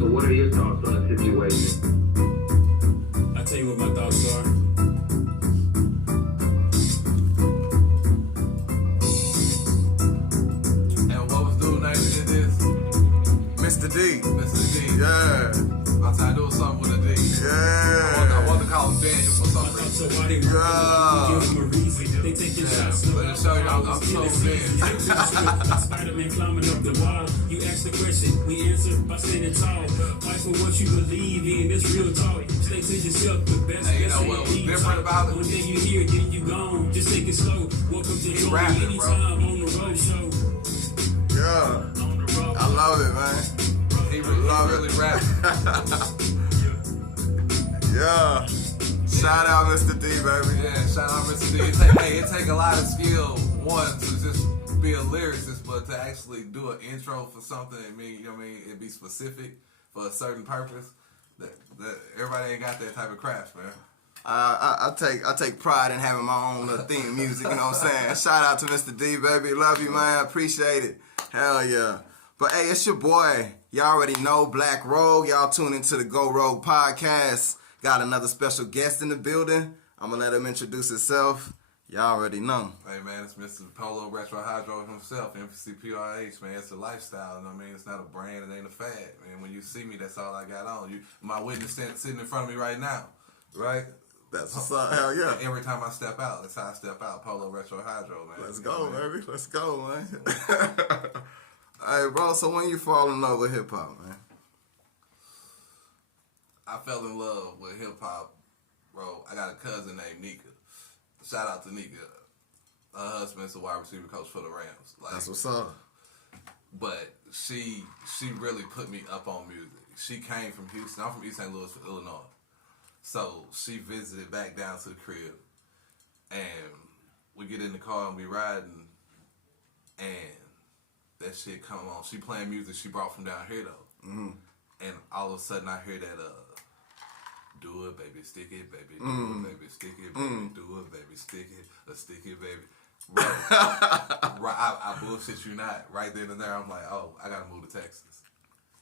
So what are your thoughts on the situation? I'll tell you what my thoughts are. And what was dude name that did this? Mr. D. Mr. D. Yeah. I tried doing something with a D. Yeah. I want to call him Daniel for some reason. So why they Yeah. give him a reason? They take your shots. But to show you I'm so in. Spider-Man climbing up the wall. You ask the question, we answer by standing tall. Fight for what you believe in. It's real talk. Stay to yourself. The best. Hey, you know what was different about it? One day you hear, then you gone. Just take it slow. Welcome to He joy rapping, anytime bro. on the road show. Yeah. On the road. I love it, man. He really rapping. Yeah. Shout out Mr. D, baby. Yeah, shout out Mr. D. It take a lot of skill, one, to just be a lyricist, but to actually do an intro for something, it be specific for a certain purpose. That everybody ain't got that type of craft, man. I take pride in having my own little theme music, you know what I'm saying? Shout out to Mr. D, baby. Love you, man. Appreciate it. Hell yeah. But hey, it's your boy. Y'all already know Black Rogue. Y'all tune into the Go Rogue podcast. Got another special guest in the building. I'm going to let him introduce himself. Y'all already know. Hey, man, it's Mr. Polo Retro Hydro himself, MCPRH, man. It's a lifestyle, you know what I mean? It's not a brand, it ain't a fad, man. When you see me, that's all I got on. My witness sitting in front of me right now, right? That's what's up. Hell yeah. Every time I step out, that's how I step out. Polo Retro Hydro, man. Let's go, baby. Let's go, man. Hey, bro, so when you fall in love with hip-hop, man? I fell in love with hip-hop, bro. I got a cousin named Nika. Shout out to Nika. Her husband's a wide receiver coach for the Rams. Like, That's what's up. But she really put me up on music. She came from Houston. I'm from East St. Louis, Illinois. So she visited back down to the crib. And we get in the car and we riding. And that shit come on. She playing music she brought from down here, though. Mm-hmm. And all of a sudden I hear that, do it, baby, stick it, baby, do it, baby, stick it, baby, do it, baby, stick it, baby. Bro, I bullshit you not. Right then and there, I'm like, oh, I gotta move to Texas.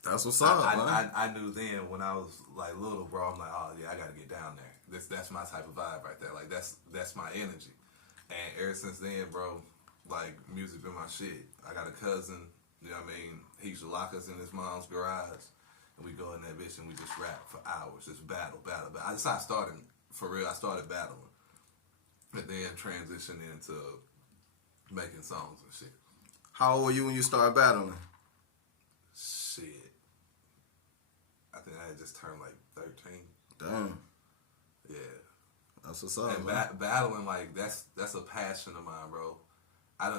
That's what's up, man. I knew then when I was like little, bro. I'm like, oh yeah, I gotta get down there. That's my type of vibe right there. Like that's my energy. And ever since then, bro, like music been my shit. I got a cousin. You know what I mean? He used to lock us in his mom's garage. And we go in that bitch and we just rap for hours. Just battle. That's how I started, for real. I started battling. And then transitioned into making songs and shit. How old were you when you started battling? Shit. I think I had just turned like 13. Damn. Yeah. That's what's up, And man. battling, like, that's a passion of mine, bro. I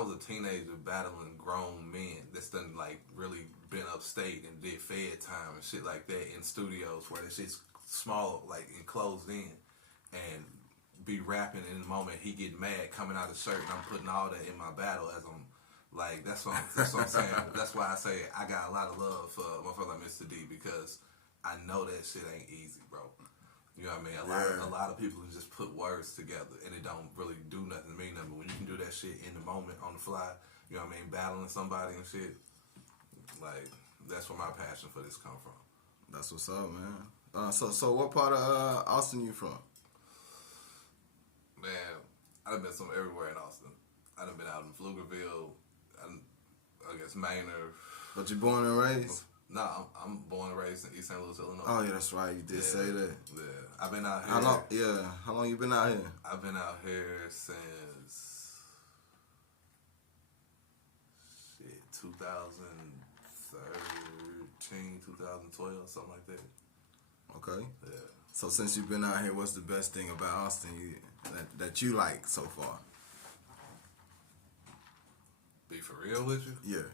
was a teenager battling grown men that's done, like, really been upstate and did fed time and shit like that in studios where that shit's small, like, enclosed in. And be rapping in the moment he get mad coming out of the shirt and I'm putting all that in my battle as I'm, like, that's what I'm saying. That's why I say I got a lot of love for motherfucker like Mr. D because I know that shit ain't easy, bro. You know what I mean? A lot of people can just put words together and it don't really do nothing to mean nothing. But when you can do that shit in the moment, on the fly, you know what I mean, battling somebody and shit, like, that's where my passion for this come from. That's what's up, man. So what part of Austin you from? Man, I done been somewhere everywhere in Austin. I done been out in Pflugerville, I guess Maynard. But you born and raised? Nah, I'm born and raised in East St. Louis, Illinois. Oh yeah, that's right. You did say that. Yeah, I've been out here. How long you been out here? I've been out here since 2013, 2012, something like that. Okay. Yeah. So since you've been out here, what's the best thing about Austin that you like so far? Be for real with you? Yeah.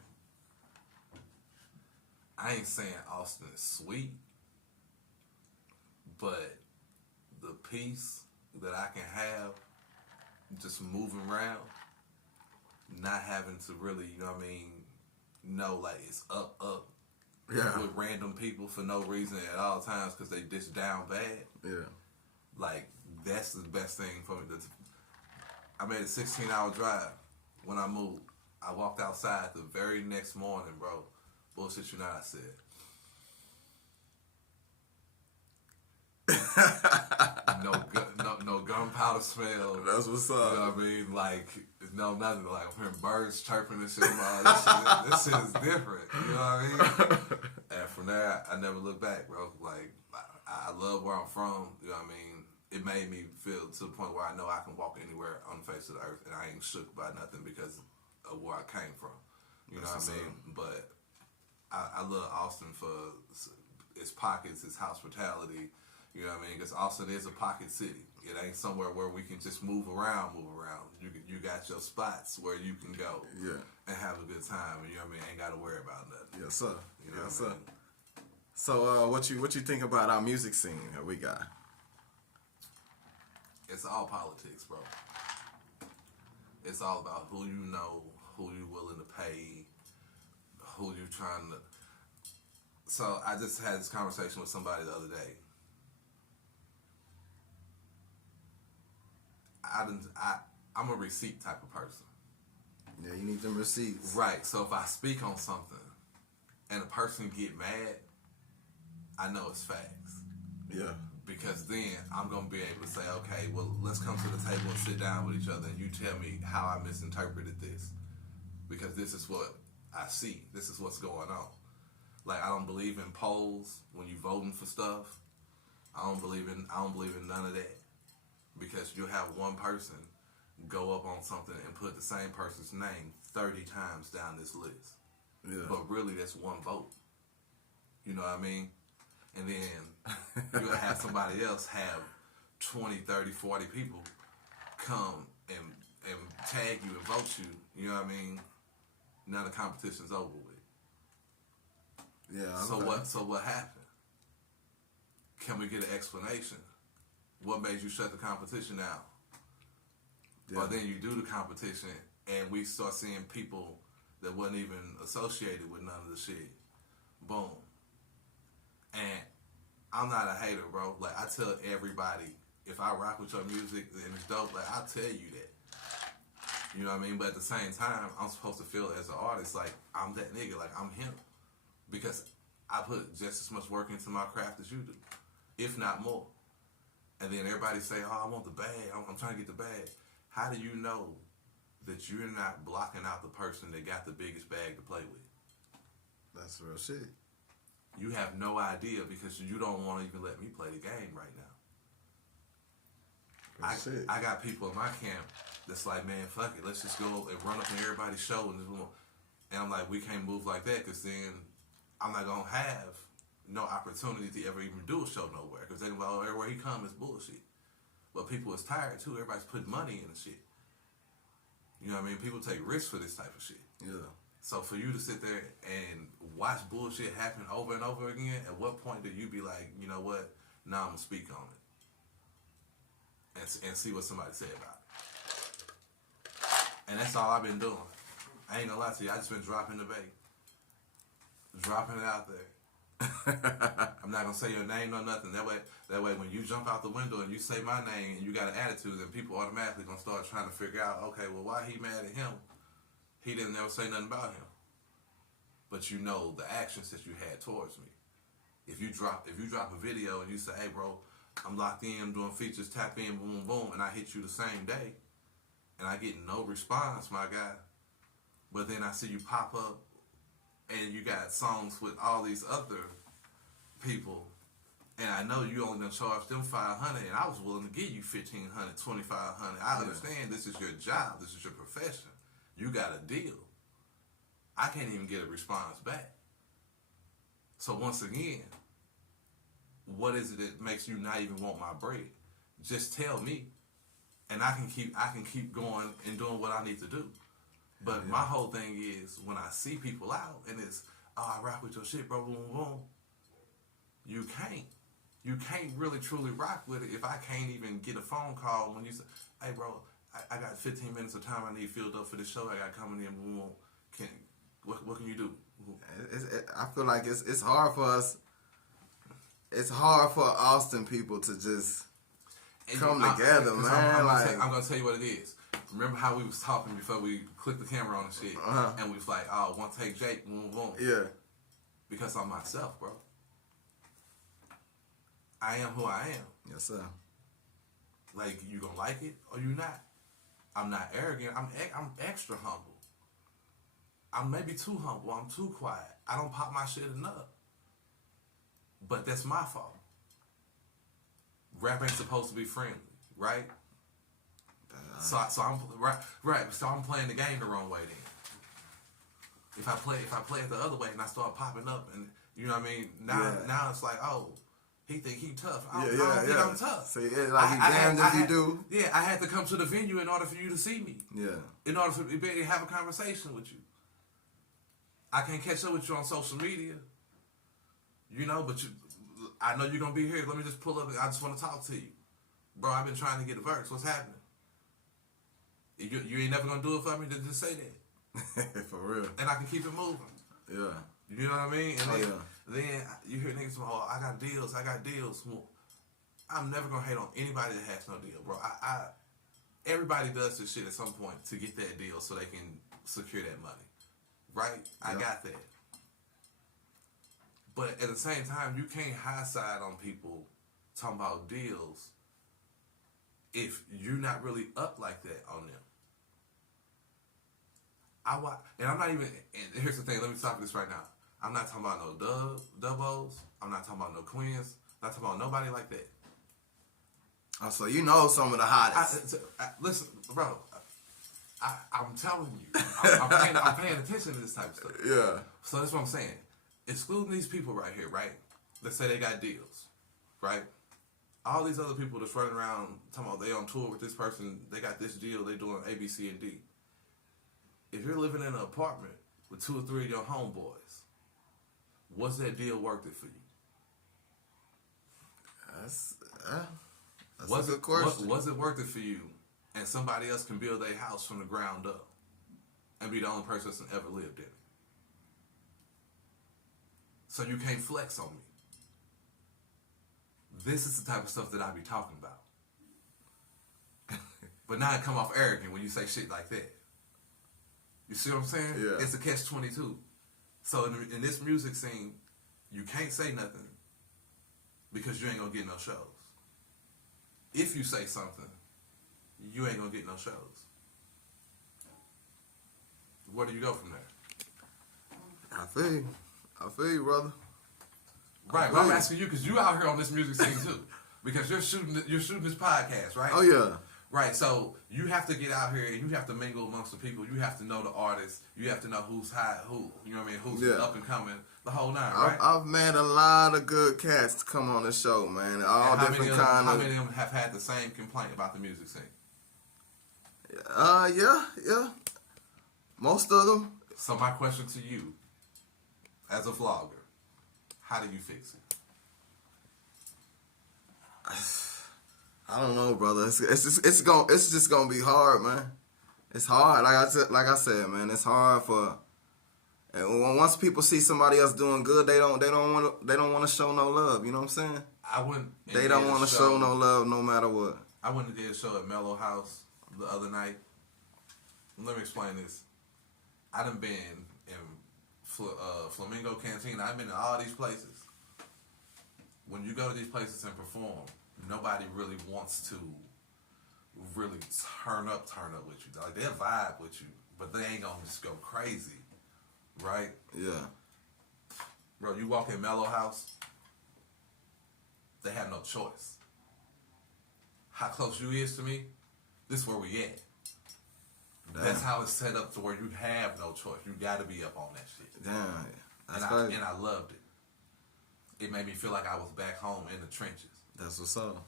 I ain't saying Austin is sweet, but the peace that I can have just moving around, not having to really, you know what I mean, know like it's up, Yeah. with random people for no reason at all times because they dish down bad. Yeah. Like, that's the best thing for me. I made a 16-hour drive when I moved. I walked outside the very next morning, bro. Bullshit you not, I said. no gunpowder smell. That's what's up. You know what I mean? Like, no nothing. Like, I'm hearing birds chirping and shit. This shit is different. You know what I mean? And from there, I never looked back, bro. Like, I love where I'm from. You know what I mean? It made me feel to the point where I know I can walk anywhere on the face of the earth and I ain't shook by nothing because of where I came from. You know what I mean? But I love Austin for its pockets, its hospitality. You know what I mean? Because Austin is a pocket city. It ain't somewhere where we can just move around. You got your spots where you can go and have a good time. And, you know what I mean? Ain't got to worry about nothing. Yes, sir. You know Yes, what I sir. mean? So, what you think about our music scene that we got? It's all politics, bro. It's all about who you know, who you willing to pay, who you trying to. So I just had this conversation with somebody the other day. I'm a receipt type of person. Yeah, you need them receipts. Right. So if I speak on something and a person get mad, I know it's facts. Yeah. Because then I'm going to be able to say, okay, well, let's come to the table and sit down with each other and you tell me how I misinterpreted this. Because this is what I see. This is what's going on. Like, I don't believe in polls when you voting for stuff. I don't believe in none of that. Because you'll have one person go up on something and put the same person's name 30 times down this list. Yeah. But really, that's one vote. You know what I mean? And then you'll have somebody else have 20, 30, 40 people come and tag you and vote you. You know what I mean? Now the competition's over with. Yeah. So what happened? Can we get an explanation? What made you shut the competition down? Yeah. Or then you do the competition and we start seeing people that wasn't even associated with none of the shit. Boom. And I'm not a hater, bro. Like, I tell everybody, if I rock with your music and it's dope, like, I'll tell you that. You know what I mean? But at the same time, I'm supposed to feel as an artist like I'm that nigga, like I'm him. Because I put just as much work into my craft as you do, if not more. And then everybody say, oh, I want the bag. I'm trying to get the bag. How do you know that you're not blocking out the person that got the biggest bag to play with? That's real shit. You have no idea because you don't want to even let me play the game right now. I got people in my camp that's like, man, fuck it. Let's just go and run up in everybody's show. And I'm like, we can't move like that because then I'm not going to have no opportunity to ever even do a show nowhere. Because they're going to be like, oh, everywhere he comes is bullshit. But people is tired too. Everybody's putting money in the shit. You know what I mean? People take risks for this type of shit. Yeah. So for you to sit there and watch bullshit happen over and over again, at what point do you be like, you know what? Now I'm going to speak on it. And see what somebody say about it. And that's all I've been doing. I ain't gonna lie to you. I just been dropping the bait. Dropping it out there. I'm not gonna say your name or nothing. That way when you jump out the window and you say my name and you got an attitude, then people automatically gonna start trying to figure out, okay, well, why he mad at him? He didn't ever say nothing about him. But you know the actions that you had towards me. If you drop a video and you say, hey bro, I'm locked in, I'm doing features, tap in, boom, boom, and I hit you the same day, and I get no response, my guy, but then I see you pop up, and you got songs with all these other people, and I know you only gonna charge them $500, and I was willing to give you $1,500, $2,500. I understand this is your job, this is your profession. You got a deal. I can't even get a response back. So once again, what is it that makes you not even want my bread? Just tell me, and I can keep going and doing what I need to do. But my whole thing is when I see people out and it's, oh, I rock with your shit, bro, boom, boom. You can't really truly rock with it if I can't even get a phone call when you say, hey, bro, I got 15 minutes of time I need filled up for this show I got coming in. Boom, boom. What can you do? I feel like it's hard for us. It's hard for Austin people to just come together, man. I'm gonna tell you what it is. Remember how we was talking before we clicked the camera on the shit, and we was like, "Oh, one take Jake, boom, boom." Yeah. Because I'm myself, bro. I am who I am. Yes, sir. Like, you gonna like it or you not. I'm not arrogant. I'm extra humble. I'm maybe too humble. I'm too quiet. I don't pop my shit enough. But that's my fault. Rap ain't supposed to be friendly, right? So I'm right. So I'm playing the game the wrong way then. If I play it the other way and I start popping up, and you know what I mean, now it's like, oh, he think he tough. I don't think I'm tough. See, it's like he damned if you do. Yeah, I had to come to the venue in order for you to see me. Yeah. In order for me to have a conversation with you. I can't catch up with you on social media. You know, but I know you're gonna be here. Let me just pull up. I just want to talk to you, bro. I've been trying to get a verse. What's happening? You ain't never gonna do it for me. Just say that. For real. And I can keep it moving. Yeah. You know what I mean? And Oh, then you hear niggas, oh, I got deals. Well, I'm never gonna hate on anybody that has no deal, bro. Everybody does this shit at some point to get that deal so they can secure that money, right? Yeah. I got that. But at the same time, you can't high side on people talking about deals if you're not really up like that on them. And I'm not even, and here's the thing, let me stop this right now. I'm not talking about no Dubbos. I'm not talking about no Queens. I'm not talking about nobody like that. Oh, so you know some of the hottest. Listen, bro, I'm telling you, I'm paying attention to this type of stuff. Yeah. So that's what I'm saying. Excluding these people right here, right? That say they got deals, right? All these other people that's running around talking about they on tour with this person, they got this deal, they doing A, B, C, and D. If you're living in an apartment with 2 or 3 of your homeboys, was that deal worth it for you? That's a good question. Was it worth it for you? And somebody else can build a house from the ground up and be the only person that's ever lived in it. So you can't flex on me. This is the type of stuff that I be talking about. But now I come off arrogant when you say shit like that. You see what I'm saying? Yeah. It's a catch-22. So in this music scene, you can't say nothing because you ain't gonna get no shows. If you say something, you ain't gonna get no shows. Where do you go from there? I feel you, brother. Right, but I'm asking you because you out here on this music scene too. Because you're shooting this podcast, right? Oh yeah. Right, so you have to get out here and you have to mingle amongst the people. You have to know the artists. You have to know who's high, you know what I mean, who's up and coming, the whole nine, right? I've met a lot of good cats to come on the show, man. All different kinds. How many of them have had the same complaint about the music scene? Yeah. Most of them. So my question to you, as a vlogger, how do you fix it? I don't know, brother. It's just gonna be hard, man. It's hard. Like I said, man. It's hard for. And once people see somebody else doing good, they don't want to show no love. You know what I'm saying? I wouldn't. They don't want to show no love, no matter what. I went and did a show at Mellow House the other night. Let me explain this. I done been in Flamingo Cantina. I've been in all these places. When you go to these places and perform, nobody really wants to really turn up with you. Like, they'll vibe with you, but they ain't gonna just go crazy, right? Yeah. Bro, you walk in Mellow House, they have no choice. How close you is to me, this is where we at. Damn. That's how it's set up to where you have no choice. You gotta be up on that shit. Damn. And I loved it. It made me feel like I was back home in the trenches. That's what's up.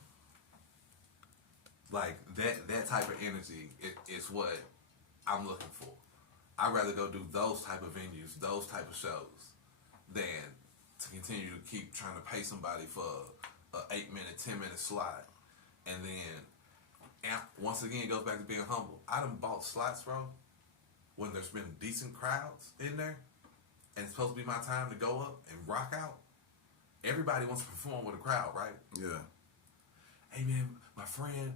Like, that type of energy is what I'm looking for. I'd rather go do those type of venues, those type of shows, than to continue to keep trying to pay somebody for a 8-minute, 10-minute slot. And then, once again, it goes back to being humble. I done bought slots, bro, when there's been decent crowds in there, and it's supposed to be my time to go up and rock out. Everybody wants to perform with a crowd, right? Yeah. Hey, man, my friend,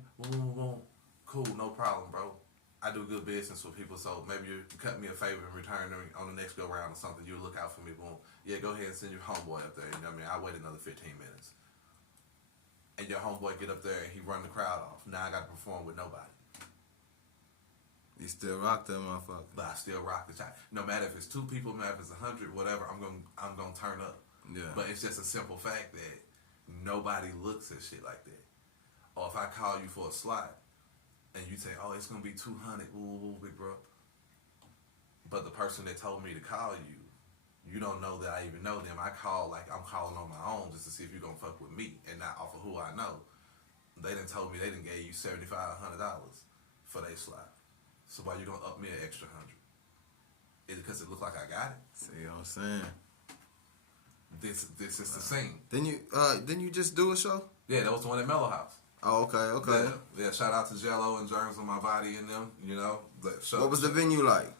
cool, no problem, bro. I do good business with people, so maybe you cut me a favor in return on the next go round or something. You look out for me, boom. Yeah, go ahead and send your homeboy up there. You know what I mean? I'll wait another 15 minutes. and your homeboy get up there and he run the crowd off. Now I got to perform with nobody. You still rock that motherfucker. But I still rock the shot. No matter if it's 2 people, no matter if it's 100, whatever, I'm gonna turn up. Yeah. But it's just a simple fact that nobody looks at shit like that. Or if I call you for a slot and you say, "Oh, it's gonna be 200," ooh, big bro. But the person that told me to call you, you don't know that I even know them. I call like I'm calling on my own just to see if you're gonna fuck with me and not off of who I know. They done told me they done gave you $75, $100 for their slot. So why you gonna up me an extra 100? Is it because it look like I got it? See what I'm saying? This is the scene. Didn't you just do a show? Yeah, that was the one at Mellow House. Oh, okay. Yeah, shout out to Jello and Germs on my body and them, you know. What was the venue like?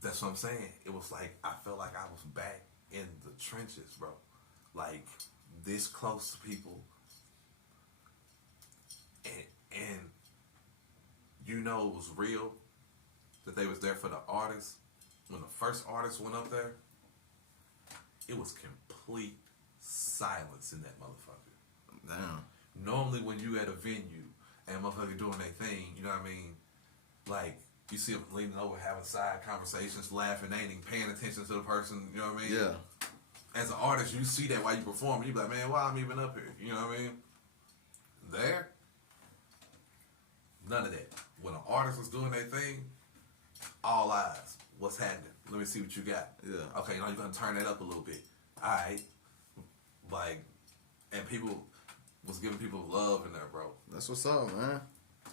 That's what I'm saying. It was like, I felt like I was back in the trenches, bro. Like, this close to people. And you know it was real, that they was there for the artists. When the first artist went up there, it was complete silence in that motherfucker. Damn. Normally when you at a venue and motherfucker doing their thing, you know what I mean? Like, you see them leaning over, having side conversations, laughing, they ain't even paying attention to the person, you know what I mean? Yeah. As an artist, you see that while you perform, you be like, man, why I'm even up here? You know what I mean? There, none of that. When an artist was doing their thing, all eyes. What's happening? Let me see what you got. Yeah. Okay, now you're gonna turn that up a little bit. Alright. Like, and people was giving people love in there, bro. That's what's up, man.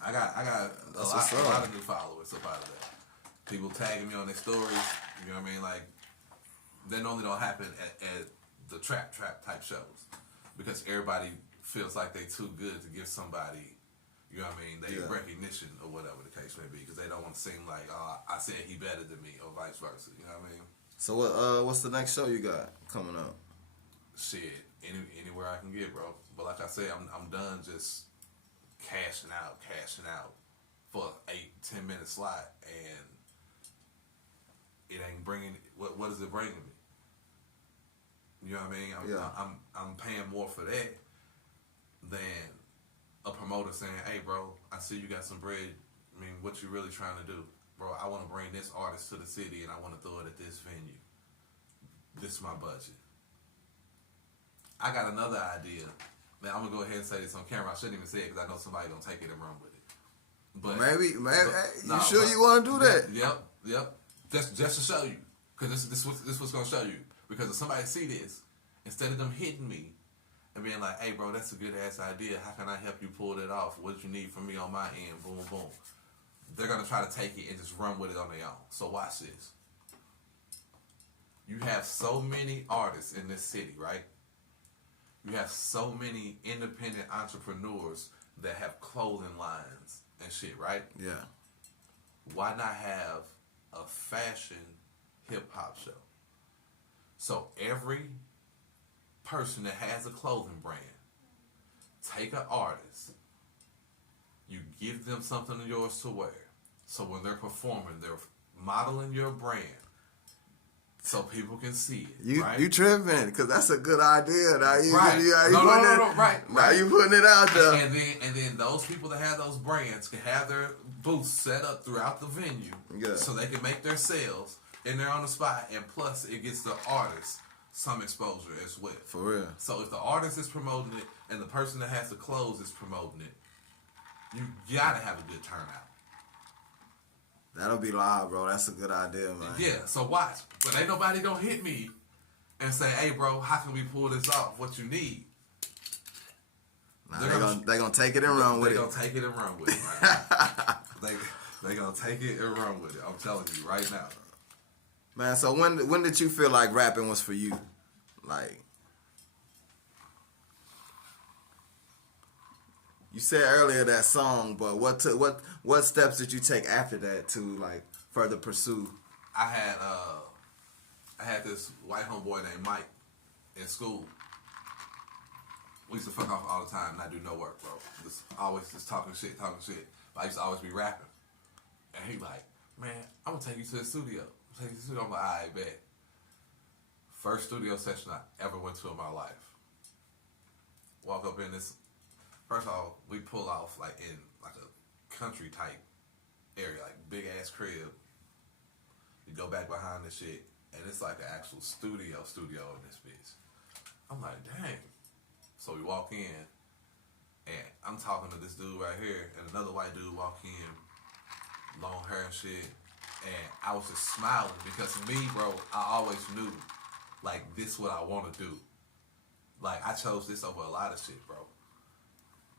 I got a lot of new followers up out of that. People tagging me on their stories, you know what I mean? Like, that normally don't happen at the trap type shows. Because everybody feels like they too good to give somebody, you know what I mean, they recognition or whatever the case may be. Because they don't want to seem like, oh, I said he better than me, or vice versa, you know what I mean? So what's the next show you got coming up? Shit, anywhere I can get, bro. But like I said, I'm done just cashing out for 8-10 minute slot, and it ain't bringing. What is it bringing me? You know what I mean? I'm paying more for that than a promoter saying, "Hey, bro, I see you got some bread. I mean, what you really trying to do, bro? I want to bring this artist to the city, and I want to throw it at this venue. This is my budget." I got another idea. Now, I'm going to go ahead and say this on camera. I shouldn't even say it because I know somebody going to take it and run with it. But Maybe. nah, you sure you want to do that? Yep. Just to show you. Because this what's going to show you. Because if somebody see this, instead of them hitting me and being like, "Hey, bro, that's a good-ass idea. How can I help you pull that off? What you need from me on my end?" Boom, boom. They're going to try to take it and just run with it on their own. So watch this. You have so many artists in this city, right? You have so many independent entrepreneurs that have clothing lines and shit, right? Yeah. Why not have a fashion hip-hop show? So every person that has a clothing brand, take an artist, you give them something of yours to wear. So when they're performing, they're modeling your brand. So people can see it, right? You tripping, because that's a good idea. Now you, right. Right. Now you putting it out there. And then those people that have those brands can have their booths set up throughout the venue, so they can make their sales, and they're on the spot. And plus, it gets the artist some exposure as well. For real. So if the artist is promoting it and the person that has the clothes is promoting it, you gotta have a good turnout. That'll be live, bro. That's a good idea, man. Yeah, so watch. But ain't nobody gonna hit me and say, "Hey, bro, how can we pull this off? What you need?" Nah, they gonna take it and run with it. They gonna take it and run with it, right? they gonna take it and run with it. I'm telling you right now. Man, so when did you feel like rapping was for you? Like, you said earlier that song, but what steps did you take after that to like further pursue? I had this white homeboy named Mike in school. We used to fuck off all the time, not do no work, bro. Just always just talking shit. But I used to always be rapping. And he like, "Man, I'm gonna take you to the studio. I'm like, "I bet." First studio session I ever went to in my life. Walk up in this First of all, we pull off like in like a country type area, like big ass crib. You go back behind the shit, and it's like an actual studio in this bitch. I'm like, dang. So we walk in, and I'm talking to this dude right here, and another white dude walk in, long hair and shit, and I was just smiling because me, bro, I always knew, like, this what I want to do. Like, I chose this over a lot of shit, bro.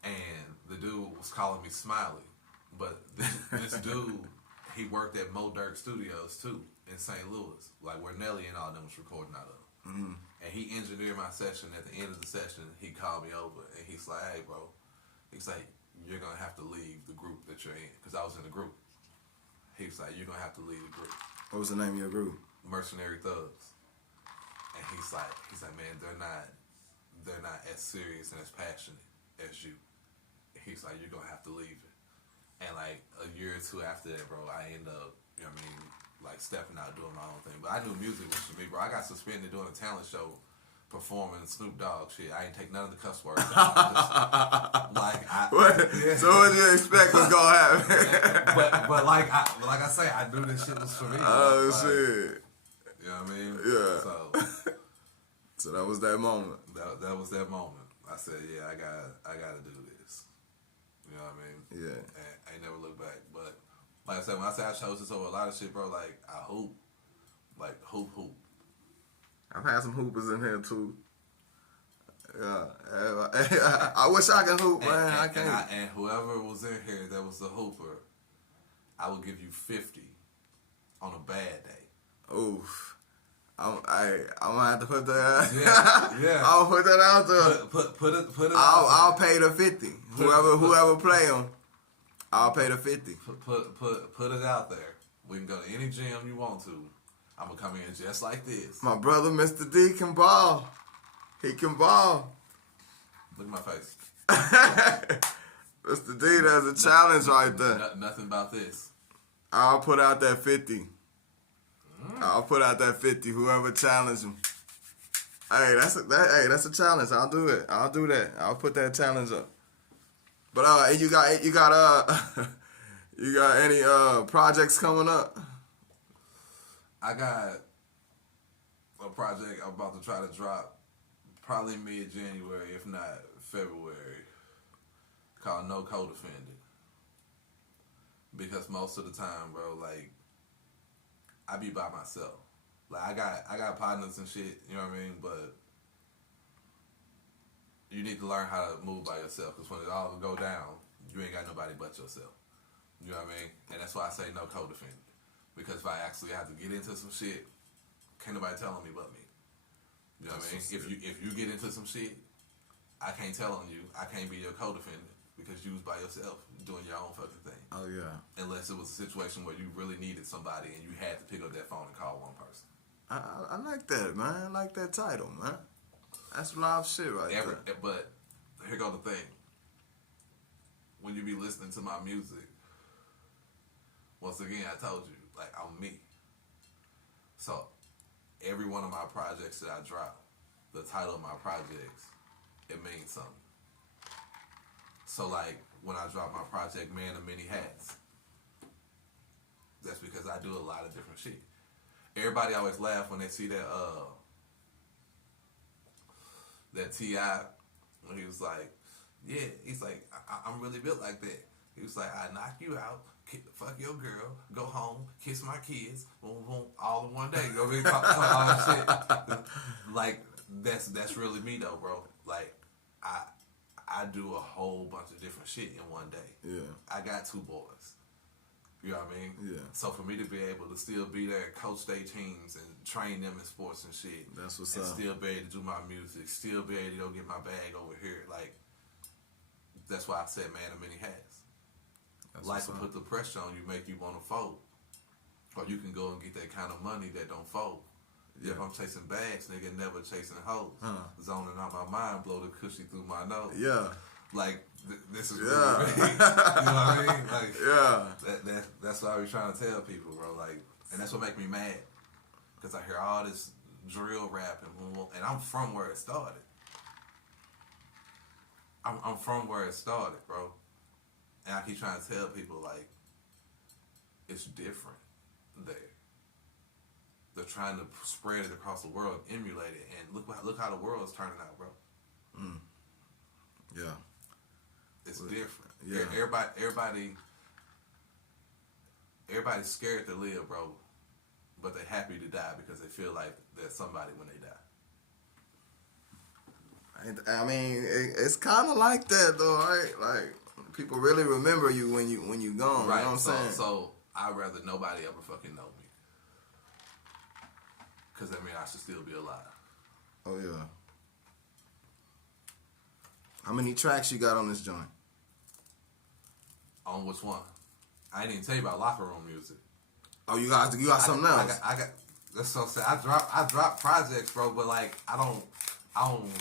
And the dude was calling me Smiley, but this dude, he worked at Mo Dirk Studios too in St. Louis, like where Nelly and all them was recording out of. Mm-hmm. And he engineered my session. At the end of the session, he called me over and he's like, "Hey, bro," he's like, "You're gonna have to leave the group that you're in," because I was in the group. He's like, "You're gonna have to leave the group." What was the name of your group? Mercenary Thugs. And he's like, "Man, they're not as serious and as passionate as you." He's like, "You're gonna have to leave it." And like a year or two after that, bro, I end up, you know what I mean, like stepping out doing my own thing. But I knew music was for me, bro. I got suspended doing a talent show, performing Snoop Dogg shit. I ain't take none of the cuss words. Yeah. So what did you expect was gonna happen? but like I say, I knew this shit was for me. Oh, like, shit. You know what I mean? Yeah. So that was that moment. That was that moment. I said, yeah, I gotta do this. You know what I mean? Yeah. And I ain't never look back. But like I said, when I say I chose this over a lot of shit, bro, like I hoop. Like hoop. I've had some hoopers in here too. Yeah. I wish I could hoop, man. I can't. And whoever was in here that was the hooper, I would give you 50 on a bad day. Oof. I'm gonna have to put that. Yeah. I'll put that out there. Put it. I'll pay the 50. Whoever play them, I'll pay the 50. Put it out there. We can go to any gym you want to. I'm gonna come in just like this. My brother, Mr. D, can ball. He can ball. Look at my face. Mr. D, there's a challenge right there. Nothing about this. I'll put out that 50. I'll put out that 50. Whoever challenge him. Hey, that's a challenge. I'll do it. I'll do that. I'll put that challenge up. But you got any projects coming up? I got a project I'm about to try to drop probably mid-January, if not February, called No Codefendant. Because most of the time, bro, like, I be by myself. Like I got partners and shit, you know what I mean? But you need to learn how to move by yourself, because when it all go down, you ain't got nobody but yourself. You know what I mean? And that's why I say no codependent. Because if I actually have to get into some shit, can't nobody tell on me but me. You know what I mean? If you get into some shit, I can't tell on you. I can't be your codependent because you was by yourself doing your own fucking thing. Oh yeah. Unless it was a situation where you really needed somebody and you had to pick up that phone and call one person. I like that, man. I like that title, man. That's live shit right there. But here go the thing. When you be listening to my music, once again, I told you, like, I'm me. So, every one of my projects that I drop, the title of my projects, it means something. So, like, when I drop my project, Man of Many Hats, that's because I do a lot of different shit. Everybody always laugh when they see that T.I. when he was like, yeah, he's like, I'm really built like that. He was like, I knock you out, fuck your girl, go home, kiss my kids, boom, boom, all in one day. Go be talk all that shit. Like, that's really me though, bro. Like, I do a whole bunch of different shit in one day. Yeah. I got 2 boys. You know what I mean? Yeah. So for me to be able to still be there, coach their teams and train them in sports and shit. That's what's and up. Still be able to do my music, still be able to go get my bag over here. Like, that's why I said Man of Many Hats. Life will put the pressure on you, make you want to fold. Or you can go and get that kind of money that don't fold. Yeah. If I'm chasing bags, nigga, never chasing hoes. Zoning out my mind, blow the cushy through my nose. Yeah. Like, this is really me. You know what I mean? Like, yeah. That's what I be trying to tell people, bro. Like, and that's what make me mad. Because I hear all this drill rap and I'm from where it started. I'm from where it started, bro. And I keep trying to tell people, like, it's different there. They're trying to spread it across the world, emulate it, and look how the world's turning out, bro. Yeah. It's different. Yeah. Everybody's scared to live, bro, but they're happy to die because they feel like there's somebody when they die. I mean, it's kind of like that though, right? Like people really remember you when you gone. Right. You know what I'm saying? So I'd rather nobody ever fucking know me, because that means I should still be alive. Oh yeah. How many tracks you got on this joint? On which one? I didn't even tell you about locker room music. Oh, you got something else. I got. That's what I'm saying. I drop projects, bro, but like I don't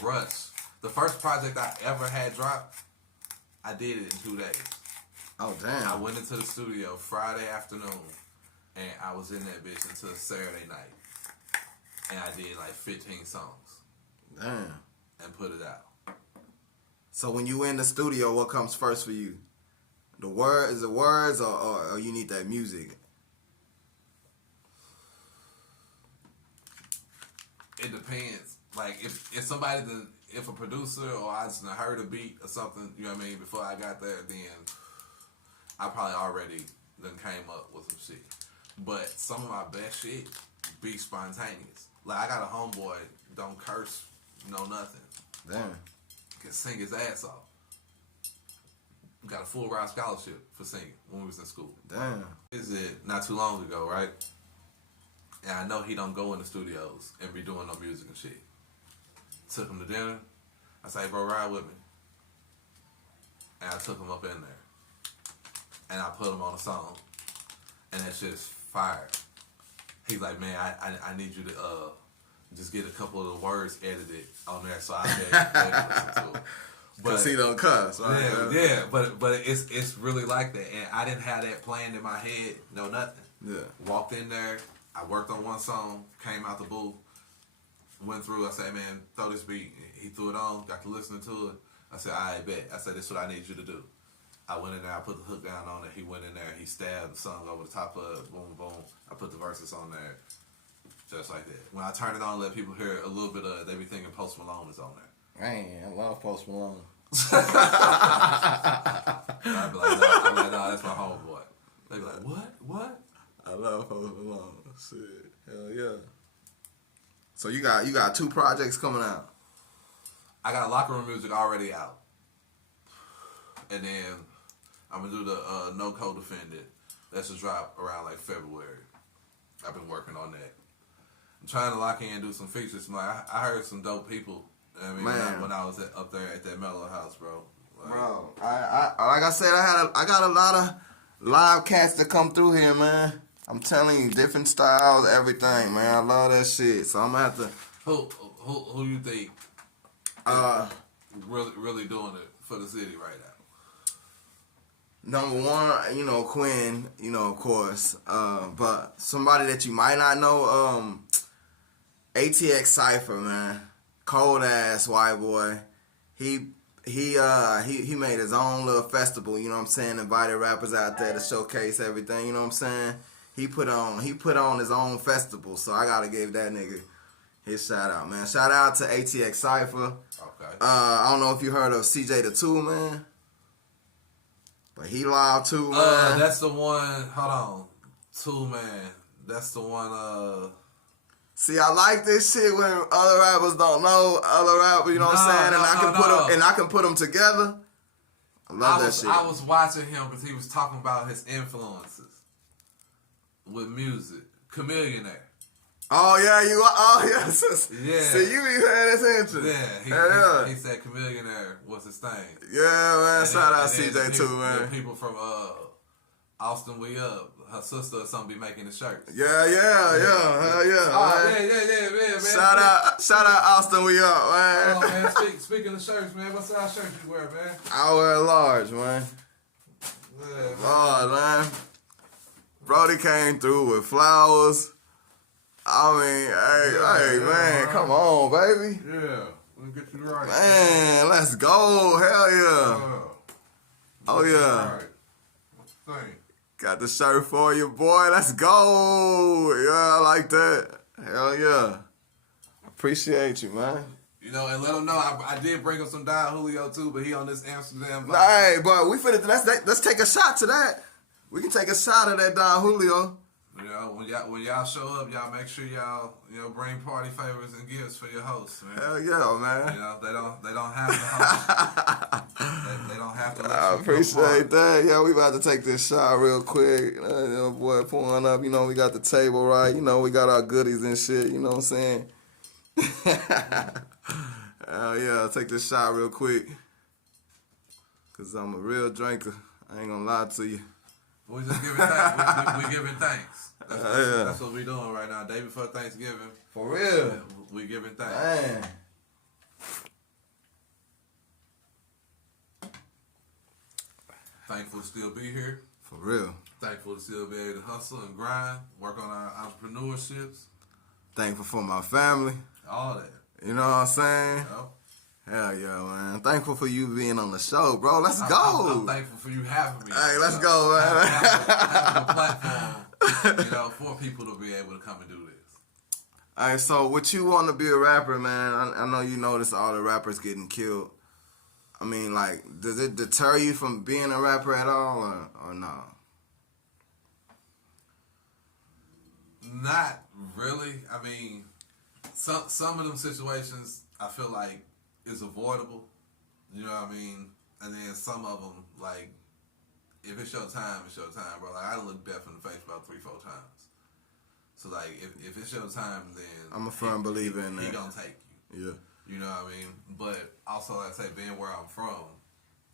rush. The first project I ever had dropped, I did it in 2 days. Oh damn. I went into the studio Friday afternoon, and I was in that bitch until Saturday night, and I did like 15 songs. Damn. And put it out. So when you in the studio, what comes first for you? The words, or you need that music? It depends. Like if a producer or I just heard a beat or something, you know what I mean, before I got there, then I probably already done came up with some shit. But some of my best shit be spontaneous. Like I got a homeboy, don't curse, no nothing. Damn. Can sing his ass off. Got a full ride scholarship for singing when we was in school. Damn. Is it not too long ago, right? And I know he don't go in the studios and be doing no music and shit. Took him to dinner. I say, bro, ride with me. And I took him up in there. And I put him on a song. And that shit is fire. He's like, man, I need you to just get a couple of the words edited on there so I can listen to it. Cause he don't cuss, right? Yeah, but it's really like that. And I didn't have that planned in my head, no nothing. Yeah. Walked in there, I worked on one song, came out the booth, went through, I said, man, throw this beat. He threw it on, got to listening to it. I said, I bet. I said, this is what I need you to do. I went in there, I put the hook down on it. He went in there, he stabbed the song over the top of it, boom, boom. I put the verses on there, just like that. When I turn it on, let people hear a little bit of it, they be thinking Post Malone is on there. Man, I love Post Malone. I'd be like, nah, that's my homeboy. They be like, what? I love Post Malone. Shit, hell yeah. So you got 2 projects coming out. I got locker room music already out, and then I'm gonna do the No Co-Defended. That's just drop around like February. I've been working on that. I'm trying to lock in and do some features. Like I heard some dope people. I mean, when I was up there at that Mellow House, bro. Like, Bro, I like I said, I got a lot of live cats that come through here, man. I'm telling you, different styles, everything, man. I love that shit. So I'm gonna have to. Who you think? Really doing it for the city right now? Number one, Quinn, of course. But somebody that you might not know, ATX Cypher, man. Cold ass white boy. He made his own little festival, you know what I'm saying? Invited rappers out there to showcase everything, you know what I'm saying? He put on his own festival, so I gotta give that nigga his shout out, man. Shout out to ATX Cypher. Okay. I don't know if you heard of CJ the 2 Man, but he live too, man. That's the one. Hold on, 2 Man. That's the one. See, I like this shit when other rappers don't know other rappers, you know what I'm saying? And I can put them together. I love that shit. I was watching him because he was talking about his influences with music. Chameleonaire. Oh yeah, yes. Yeah. See, you be paying attention. Yeah, he said Chameleonaire was his thing. Yeah, man. Shout out CJ too, man. People from Austin, We Up. Her sister or something be making the shirts. Yeah. Hell yeah. Oh, man. Shout out Austin, We Up, man. Oh, man. Speaking of shirts, man, what size shirt you wear, man? I wear a large, man. Yeah, Lord, man. Brody came through with flowers. I mean, hey, man, come on, baby. Yeah. Let me get you right. Man, let's go. Hell yeah. Oh yeah. Right. Thing. Got the shirt for you, boy. Let's go. Yeah, I like that. Hell yeah. Appreciate you, man. You know, and let him know I did bring him some Don Julio too, but he on this Amsterdam. Hey, boy, we finna let's take a shot to that. We can take a shot of that Don Julio. You know, when y'all show up, y'all make sure y'all bring party favors and gifts for your hosts, man. Hell yeah, man. You know, they don't have to host. they don't have to. Let I you appreciate that. Yeah, we about to take this shot real quick. Boy, pulling up. You know, we got the table right. You know, we got our goodies and shit. You know what I'm saying? Hell yeah, take this shot real quick. Cause I'm a real drinker. I ain't gonna lie to you. We just giving thanks. We giving thanks. Yeah. That's what we doing right now. Day before Thanksgiving. For real. Yeah, we giving thanks. Man. Thankful to still be here. For real. Thankful to still be able to hustle and grind, work on our entrepreneurships. Thankful for my family. All that. You know what I'm saying? You know? Hell yeah, man. Thankful for you being on the show, bro. Let's go. I'm thankful for you having me. Hey, let's go, man. Having a platform, for people to be able to come and do this. All right, so what you want to be a rapper, man? I know you notice all the rappers getting killed. I mean, like, does it deter you from being a rapper at all, or no? Not really. I mean, some of them situations I feel like is avoidable. You know what I mean? And then some of them, like, if it's your time, it's your time, bro. Like, I look death in the face about 3-4 times. So, like, if it's your time, then I'm a firm believer in that. He gonna take you. Yeah. You know what I mean? But also, like I say, being where I'm from,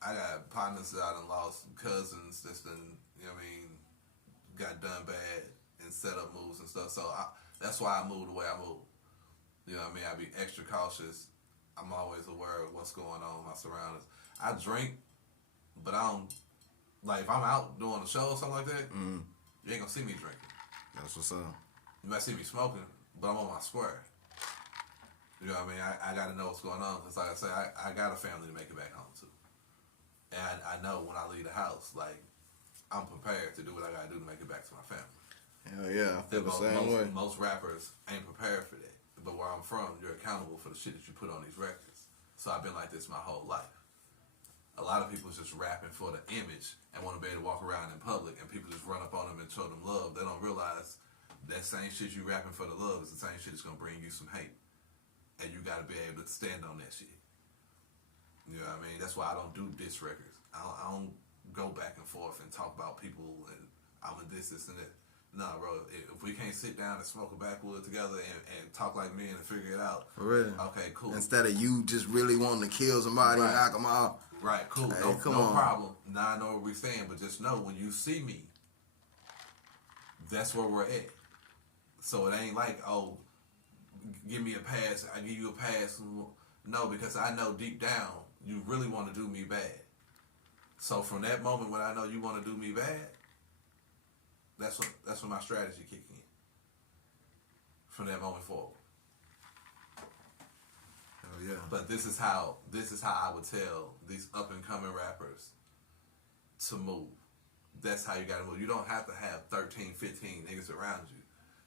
I got partners that I done lost, cousins that's done, you know what I mean, got done bad and set up moves and stuff. So that's why I move the way I move. You know what I mean? I be extra cautious. I'm always aware of what's going on in my surroundings. I drink, but I don't, like, if I'm out doing a show or something like that, you ain't gonna see me drinking. That's what's up. You might see me smoking, but I'm on my square. You know what I mean? I got to know what's going on. Because like I say, I got a family to make it back home to. And I know when I leave the house, like, I'm prepared to do what I got to do to make it back to my family. Hell yeah, I feel the same way. Most rappers ain't prepared for that. But where I'm from, you're accountable for the shit that you put on these records. So I've been like this my whole life. A lot of people just rapping for the image and want to be able to walk around in public, and people just run up on them and show them love. They don't realize that same shit you rapping for the love is the same shit that's going to bring you some hate. And you got to be able to stand on that shit. You know what I mean? That's why I don't do diss records. I don't go back and forth and talk about people and I'm a this, and that. Nah, bro. If we can't sit down and smoke a backwood together and talk like men and figure it out. For real. Okay, cool. Instead of you just really wanting to kill somebody and knock them out. Right, cool. Hey, no come on. problem. Now I know what we're saying, but just know when you see me, that's where we're at. So it ain't like, oh, give me a pass, I give you a pass. No, because I know deep down you really want to do me bad. So from that moment when I know you want to do me bad, that's when my strategy kick in. From that moment forward. Oh yeah. But this is how I would tell these up and coming rappers to move. That's how you gotta move. You don't have to have 13, 15 niggas around you.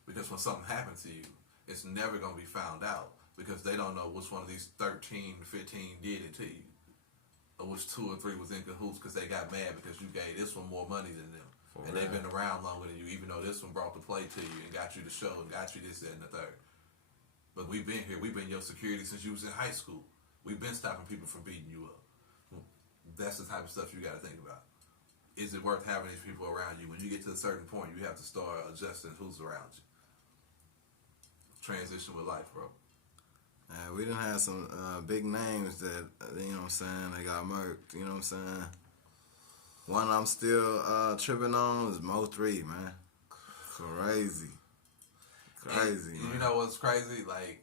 Because when something happens to you, it's never going to be found out because they don't know which one of these 13, 15 did it to you. Or which 2 or 3 was in cahoots because they got mad because you gave this one more money than them. And they've been around longer than you, even though this one brought the play to you and got you the show and got you this, that, and the third. But we've been here. We've been your security since you was in high school. We've been stopping people from beating you up. That's the type of stuff you got to think about. Is it worth having these people around you? When you get to a certain point, you have to start adjusting who's around you. Transition with life, bro. We done had some big names that, you know what I'm saying, they got murked, you know what I'm saying? One I'm still tripping on is Mo 3, man. Crazy. Crazy, and man. You know what's crazy? Like,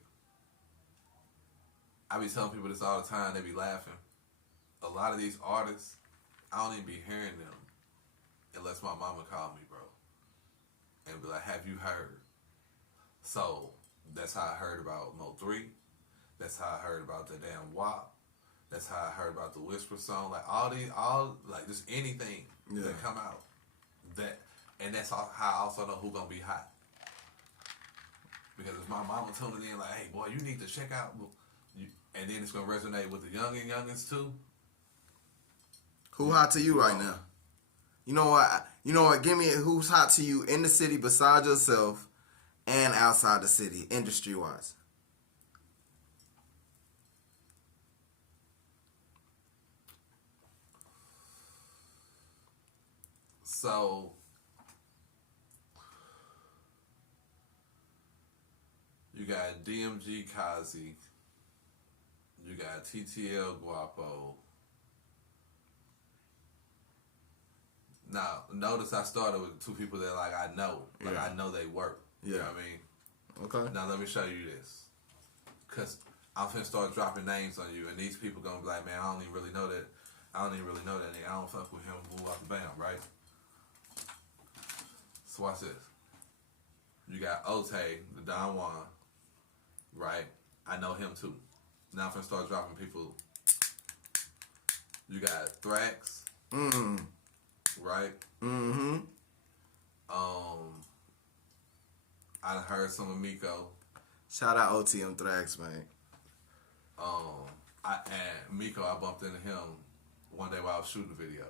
I be telling people this all the time, they be laughing. A lot of these artists, I don't even be hearing them unless my mama call me, bro. And be like, have you heard? So, that's how I heard about Mo 3. That's how I heard about the damn WAP. That's how I heard about the Whisper song. Like like just anything that come out. And that's how I also know who gonna be hot. Because if my mama tuning in like, hey boy, you need to check out, and then it's gonna resonate with the youngins too. Who hot to you right now? You know what? You know what? Give me who's hot to you in the city besides yourself and outside the city, industry wise. So you got DMG Kazi, you got TTL Guapo. Now, notice I started with two people that like I know. Like I know they work. You know what I mean? Okay. Now let me show you this. Cause I'm finna start dropping names on you and these people gonna be like, man, I don't even really know that nigga. I don't fuck with him, move out the band, right? So watch this. You got Ote, the Don Juan, right? I know him too. Now I'm finna start dropping people. You got Thrax. Right? Mm-hmm. I heard some of Miko. Shout out OTM Thrax, man. And Miko, I bumped into him one day while I was shooting the video.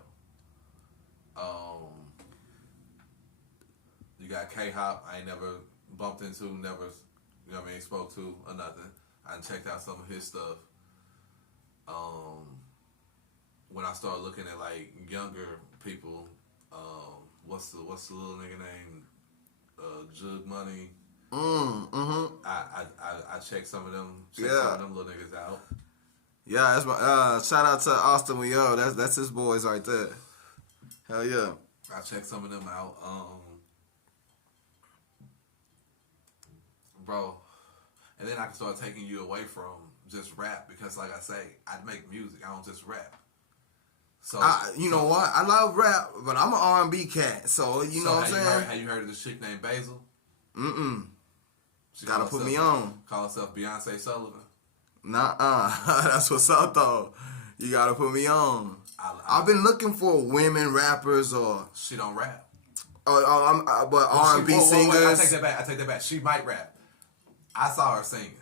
You got K-Hop, I ain't never bumped into, never, you know what I mean, spoke to or nothing. I checked out some of his stuff. When I started looking at like younger people, what's the little nigga name? Jug Money. I checked some of them. Some of them little niggas out. Yeah, that's my shout out to Austin Yo. That's his boys right there. Hell yeah. I checked some of them out. Bro. And then I can start taking you away from just rap because like I say, I make music. I don't just rap. So you know what? I love rap, but I'm an R&B cat. So you know what I'm saying? Have you heard of this chick named Basil? She Gotta put me on. Call herself Beyonce Sullivan. That's what's up though. You gotta put me on. I've been looking for women rappers or she don't rap. But R&B singers. I take that back. She might rap. I saw her singing.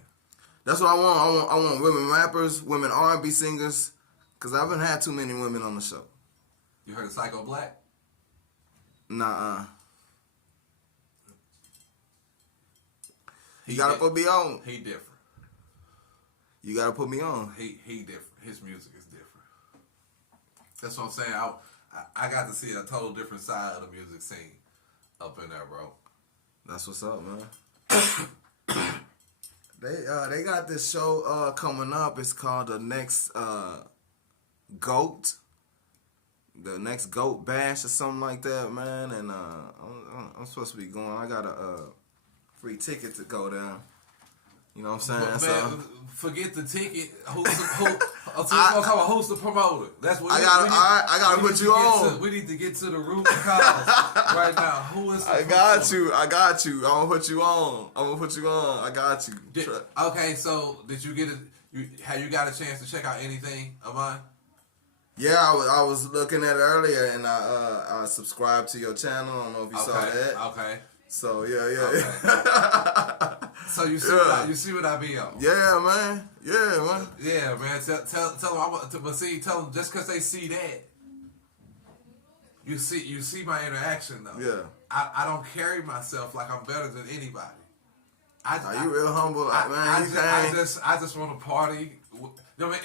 That's what I want. I want women rappers, women R&B singers, because I haven't had too many women on the show. You heard of Psycho Black? Nah. You gotta put me on. He different. You gotta put me on. He different. His music is different. That's what I'm saying. I got to see a total different side of the music scene up in there, bro. That's what's up, man. They got this show coming up. It's called The Next GOAT. The Next GOAT Bash or something like that, man. And I'm supposed to be going. I got a free ticket to go down. You know what I'm saying? Man, forget the ticket. Who's the promoter? That's what I gotta put you on. We need to get to the root cause right now. Who is the promoter? I got you. I'm gonna put you on. I got you. Okay, so did you get it? Have you got a chance to check out anything of mine? Yeah, I was looking at it earlier, and I subscribed to your channel. I don't know if you saw that. Okay. So yeah. Okay. So you see what I be on? Yeah, man. Yeah, man. Tell them. Tell them just because they see that, you see my interaction though. Yeah. I don't carry myself like I'm better than anybody. You real humble, man. I just want to party. Let me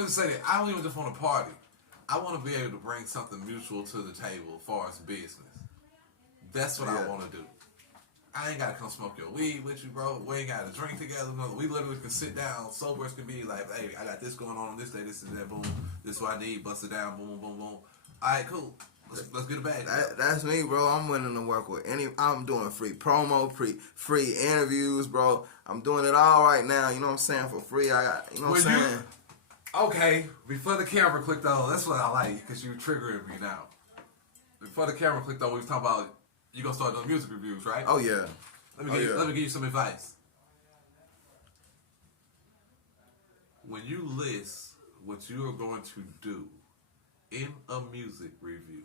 just say that I don't even just want to party. I want to be able to bring something mutual to the table as far as business. That's what I want to do. I ain't got to come smoke your weed with you, bro. We ain't got to drink together. No, we literally can sit down. Sober can be like, hey, I got this going on this day, this is that, boom. This is what I need. Bust it down, boom, boom, boom. All right, cool. Let's get it back. That's me, bro. I'm willing to work with I'm doing free promo, free interviews, bro. I'm doing it all right now. You know what I'm saying? For free. I got, you know what I'm saying? Okay, before the camera clicked on, that's what I like, because you're triggering me now. Before the camera clicked on, we was talking about you gonna start doing music reviews, right? Oh yeah. Let me give you some advice. when you list what you are going to do in a music review,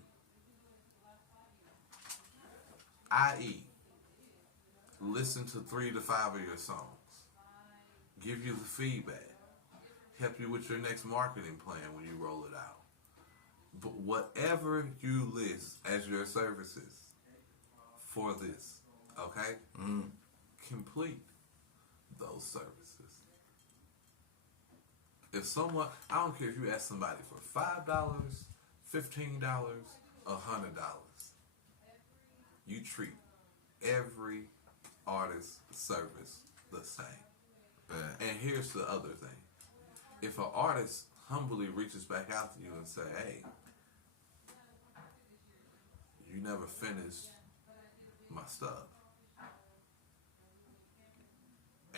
i.e., listen to 3 to 5 of your songs, give you the feedback, help you with your next marketing plan when you roll it out. But whatever you list as your services for this, okay, complete those services. If someone, I don't care if you ask somebody for $5, $15, $100, you treat every artist service the same. And here's the other thing. If an artist humbly reaches back out to you and say, hey, you never finished my stuff,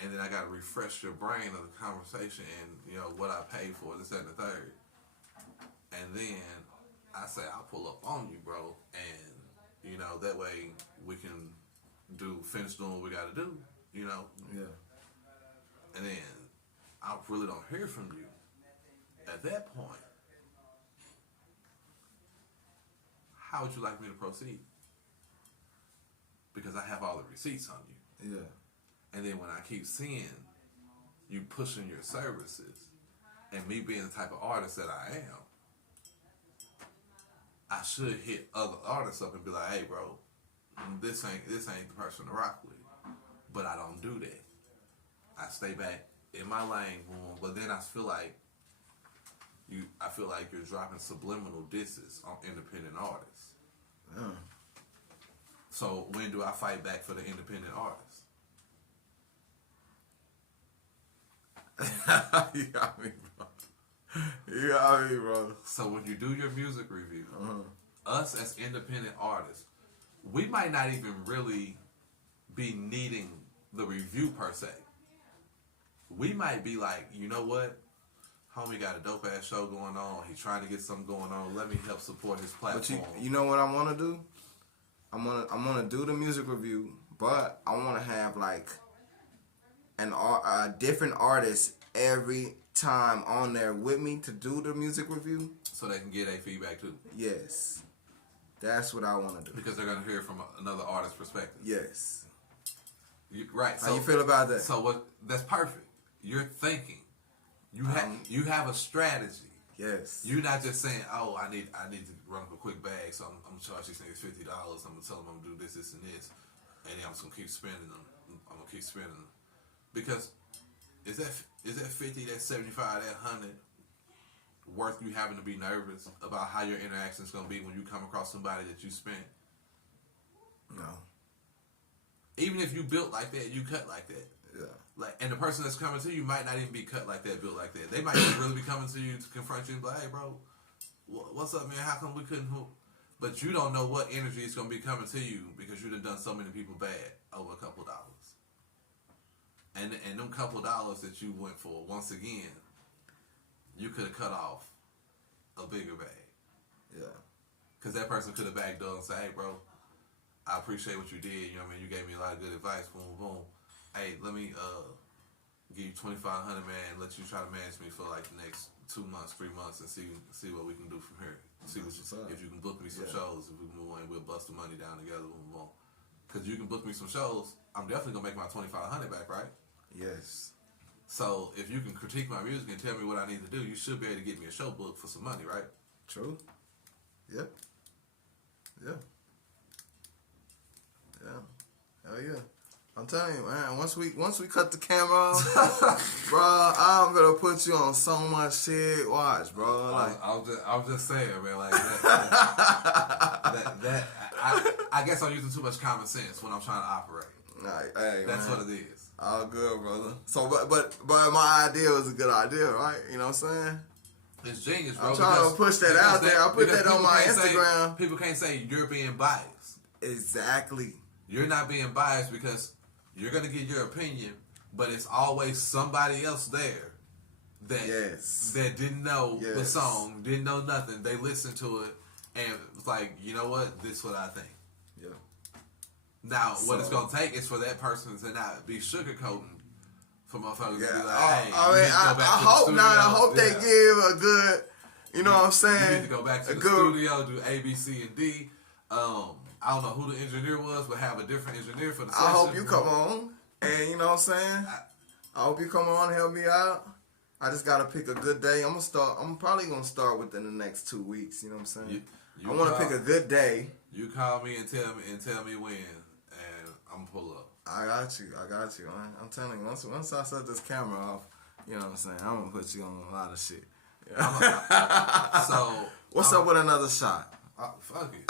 and then I got to refresh your brain of the conversation and, what I paid for, this, that, and the third. And then I say, I'll pull up on you, bro. And, that way we can finish doing what we got to do, Yeah. And then I really don't hear from you. At that point, how would you like me to proceed? Because I have all the receipts on you. Yeah. And then when I keep seeing you pushing your services, and me being the type of artist that I am, I should hit other artists up and be like, hey bro, this ain't the person to rock with. But I don't do that. I stay back in my lane, but then I feel like you're dropping subliminal disses on independent artists. Yeah. So when do I fight back for the independent artists? You got me, bro. You got me, bro. So when you do your music review, us as independent artists, we might not even really be needing the review per se. We might be like, you know what? Homie got a dope ass show going on. He's trying to get something going on. Let me help support his platform. But you know what I want to do? I'm gonna do the music review, but I want to have like a different artist every time on there with me to do the music review, so they can get a feedback too. Yes, that's what I want to do. Because they're gonna hear it from another artist's perspective. Yes. Right. So, how you feel about that? So what? That's perfect. You're thinking. You have a strategy. Yes. You're not just saying, "Oh, I need to run up a quick bag, so I'm gonna charge these niggas $50. I'm gonna tell them I'm gonna do this, this, and this, and then I'm just gonna keep spending them. I'm gonna keep spending them." Because is that 50, that 75, that 100 worth you having to be nervous about how your interaction is gonna be when you come across somebody that you spent? No. Even if you built like that, you cut like that. Yeah. Like, and the person that's coming to you might not even be cut like that, built like that. They might just really be coming to you to confront you and be like, "Hey, bro, what's up, man? How come we couldn't hoop?" But you don't know what energy is going to be coming to you because you done so many people bad over a couple dollars. And them couple dollars that you went for, once again, you could have cut off a bigger bag. Yeah. Because that person could have backed up and said, "Hey, bro, I appreciate what you did. You know what I mean? You gave me a lot of good advice. Boom, boom. Hey, let me give you $2,500, man. Let you try to manage me for like the next 2 months, 3 months, and see what we can do from here. See if you can book me some shows. If we can move on, we'll bust the money down together. Boom, boom. Because you can book me some shows, I'm definitely gonna make my $2,500 back, right? Yes. So if you can critique my music and tell me what I need to do, you should be able to get me a show booked for some money, right? True. Yep. Yeah. Yeah. Hell yeah. I'm telling you, man. Once we cut the camera off, bro, I'm gonna put you on so much shit. Watch, bro. Like, I was just saying, man. Like that I guess I'm using too much common sense when I'm trying to operate. Hey, that's man. what it is. All good, brother. So, but my idea was a good idea, right? You know what I'm saying? It's genius, bro. I'm trying to push that out there. I put that on my Instagram. People can't say you're being biased. Exactly. You're not being biased because you're going to get your opinion, but it's always somebody else there that didn't know the song, didn't know nothing. They listened to it and was like, you know what? This is what I think. Now, what it's going to take is for that person to not be sugarcoating For motherfuckers to Yeah. be like, hey, I you mean, need to go back I to the hope not. I studio. hope they Yeah. give a good, you know what I'm You saying? need to go back to A the good- studio, do A, B, C, and D. I don't know who the engineer was, but have a different engineer for the I session. hope you come on, and you know what I'm saying? I hope you come on and help me out. I just gotta pick a good day. I'm probably gonna start within the next 2 weeks. You know what I'm saying? You I want to call- pick a good day. You call me and tell me when, and I'm gonna pull up. I got you, man. I'm telling you, once I set this camera off, you know what I'm saying? I'm gonna put you on a lot of shit. So What's up with another shot? fuck it.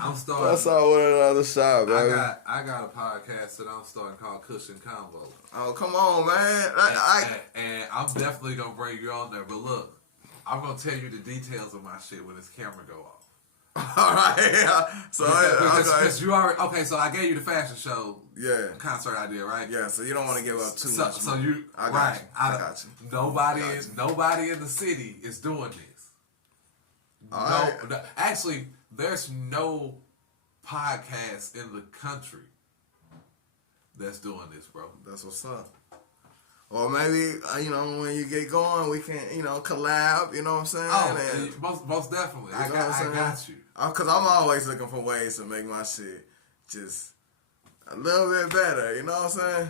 I'm starting. What's up with another shot, baby? I got a podcast that I'm starting called Cushion Convo. Oh, come on, man. And I'm definitely gonna bring you on there. But look, I'm gonna tell you the details of my shit when this camera go off. All right. So, Because you already okay. So I gave you the fashion show, Yeah. concert idea, right? Yeah, so you don't want to give up too much. So you I got right? you. I got you. Nobody in the city is doing this. No, actually, there's no podcast in the country that's doing this, bro. That's what's up. Or maybe, when you get going, we can, collab, you know what I'm saying? Oh, most definitely. I got you. Because I'm always looking for ways to make my shit just a little bit better, you know what I'm saying?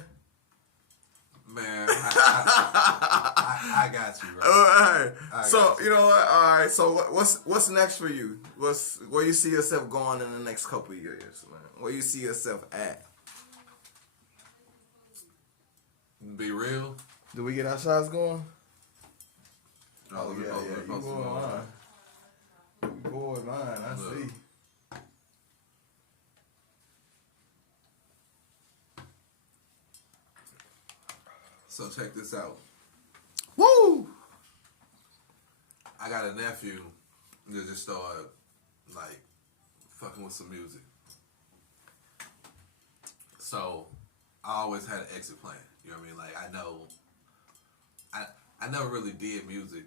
Man, I got you, bro. All right. So, got you know what? All right. So, what's next for you? Where you see yourself going in the next couple of years, man? Where you see yourself at? Be real. Do we get our shots going? Oh, Yeah. You going mine. You going mine. I see. So check this out. Woo! I got a nephew that just started like fucking with some music. So I always had an exit plan. You know what I mean? Like I never really did music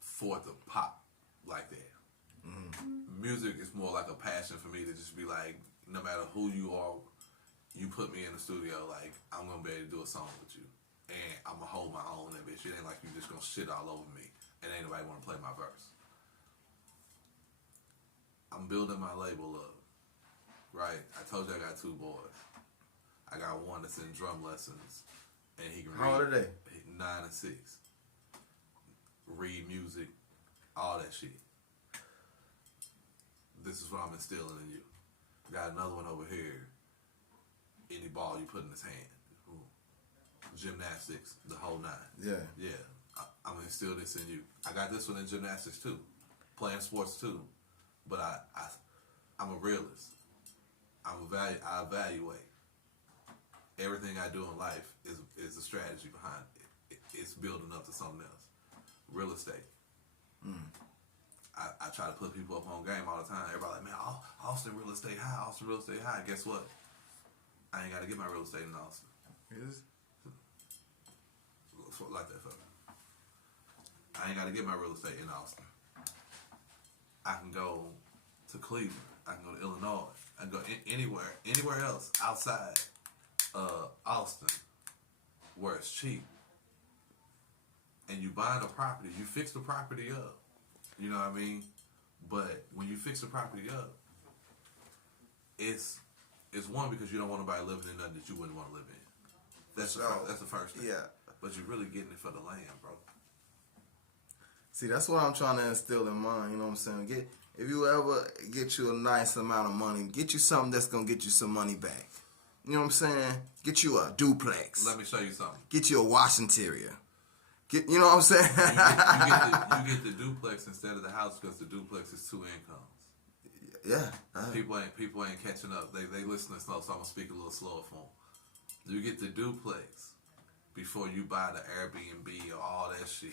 for the pop like that. Mm-hmm. Music is more like a passion for me to just be like, no matter who you are, you put me in the studio, like I'm gonna be able to do a song with you. And I'm gonna hold my own that bitch. It ain't like you just gonna shit all over me and ain't nobody wanna play my verse. I'm building my label up, right? I told you I got 2 boys. I got one that's in drum lessons, and he can read. How old are they? 9 and 6. Read music, all that shit. This is what I'm instilling in you. Got another one over here. Any ball you put in his hand. Gymnastics, the whole 9. Yeah. I'm gonna instill this in you. I got this one in gymnastics too, playing sports too. But I'm a realist. I evaluate. Everything I do in life is a strategy behind it. It's building up to something else. Real estate. I try to put people up on game all the time. Everybody like, man, Austin real estate high. Austin real estate high. Guess what? I ain't got to get my real estate in Austin. Yes. Like that, fucker. I ain't got to get my real estate in Austin. I can go to Cleveland. I can go to Illinois. I can go anywhere else outside Austin where it's cheap. And you buy the property, you fix the property up. You know what I mean? But when you fix the property up, it's one, because you don't want nobody living in nothing that you wouldn't want to live in. That's the first thing. Yeah. But you're really getting it for the land, bro. See, that's what I'm trying to instill in mind. You know what I'm saying? If you ever get you a nice amount of money, get you something that's gonna get you some money back. You know what I'm saying? Get you a duplex. Let me show you something. Get you a wash interior. You know what I'm saying? You get the duplex instead of the house, because the duplex is 2 incomes. Yeah. People ain't catching up. They listening slow, so I'm gonna speak a little slower for them. You get the duplex before you buy the Airbnb or all that shit,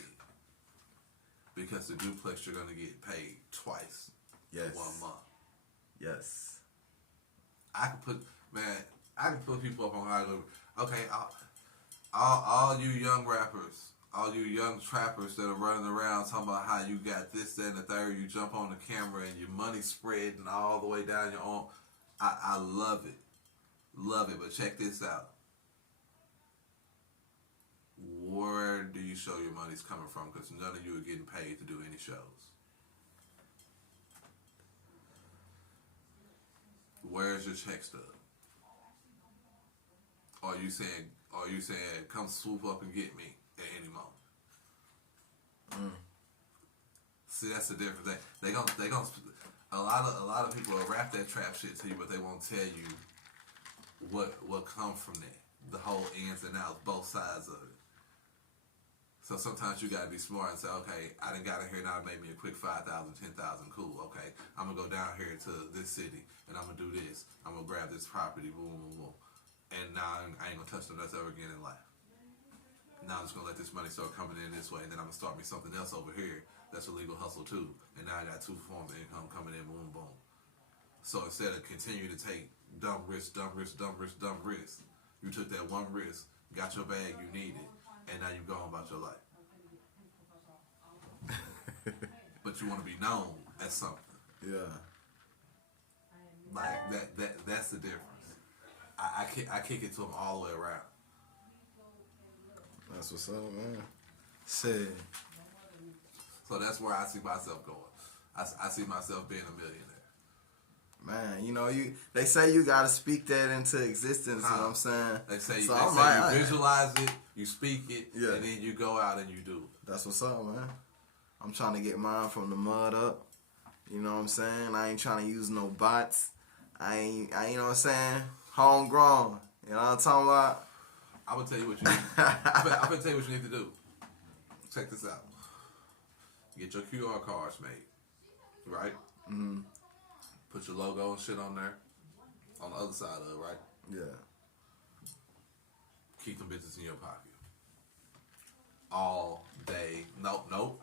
because the duplex you're gonna get paid twice. Yes. In 1 month. Yes. I can put people up on high level. Okay, all you young rappers, all you young trappers that are running around talking about how you got this, that, and the third, you jump on the camera and your money spreading all the way down your arm. I love it. Love it, but check this out. you show your money's coming from? Because none of you are getting paid to do any shows. Where's your check stub? Are you saying, come swoop up and get me at any moment? See, that's the difference. They gonna. A lot of people will rap that trap shit to you, but they won't tell you what comes from that. The whole ins and outs, both sides of it. So sometimes you gotta be smart and say, okay, I done got in here now, made me a quick 5,000, 10,000, cool. Okay, I'm gonna go down here to this city and I'm gonna do this. I'm gonna grab this property, boom, boom, boom, and now I ain't gonna touch them nuts ever again in life. Now I'm just gonna let this money start coming in this way, and then I'm gonna start me something else over here that's a legal hustle too. And now I got 2 forms of income coming in, boom, boom. So instead of continue to take dumb risk, you took that one risk, got your bag you needed, and now you go on about your life. But you want to be known as something. Yeah. Like that's the difference. I kick it to them all the way around. That's what's up, man. Shit. So that's where I see myself going. I see myself being a millionaire. Man, you know, they say you gotta speak that into existence, you know what I'm saying? They say, so you visualize it, you speak it, yeah. and then you go out and you do it. That's what's up, man. I'm trying to get mine from the mud up. You know what I'm saying? I ain't trying to use no bots. I ain't you know what I'm saying? Homegrown. You know what I'm talking about? I'm gonna tell you what you need. I'm gonna tell you what you need to do. Check this out. Get your QR cards made, right? Mm-hmm. Put your logo and shit on there. On the other side of it, right? Yeah. Keep them bitches in your pocket. All day. Nope. No.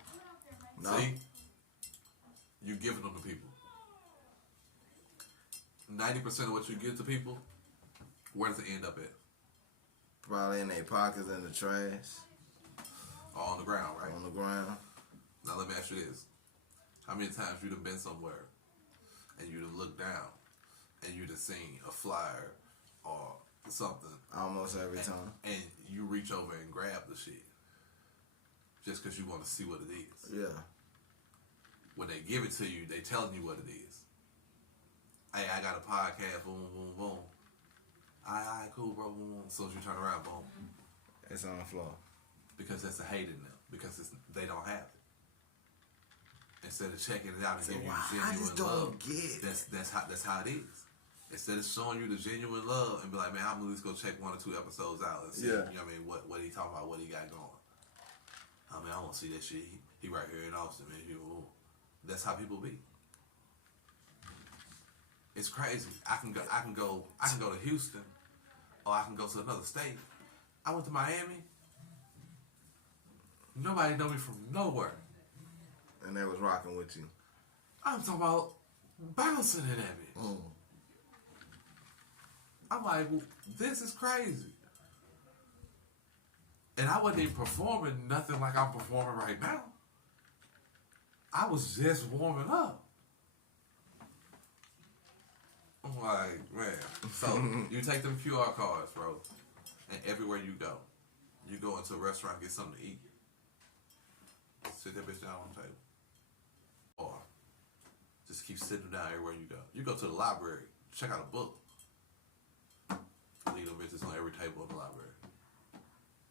See? You giving them to people. 90% of what you give to people, where does it end up at? Probably in their pockets, in the trash. Or on the ground, right? On the ground. Now let me ask you this. How many times you done been somewhere and you done looked down and you done seen a flyer or something? Almost every time. And you reach over and grab the shit just because you want to see what it is. Yeah. When they give it to you, they telling you what it is. Hey, I got a podcast, boom, boom, boom. All right, cool, bro, boom, boom. As soon as you turn around, boom. It's on the floor. Because that's the hate in them. Because they don't have it. Instead of checking it out and giving you genuine love, that's how it is. Instead of showing you the genuine love and be like, man, I'm gonna at least go check 1 or 2 episodes out and see, you know what I mean, what he talking about, what he got going. I mean, I want to see that shit. He right here in Austin, man. That's how people be. It's crazy. I can go to Houston, or I can go to another state. I went to Miami. Nobody know me from nowhere. And they was rocking with you. I'm talking about bouncing in that bitch. Mm. I'm like, well, this is crazy. And I wasn't even performing nothing like I'm performing right now. I was just warming up. I'm like, man. So you take them QR cards, bro, and everywhere you go into a restaurant, get something to eat. Sit that bitch down on the table. Or just keep sitting down everywhere you go. You go to the library, check out a book. Leave them bitches on every table in the library.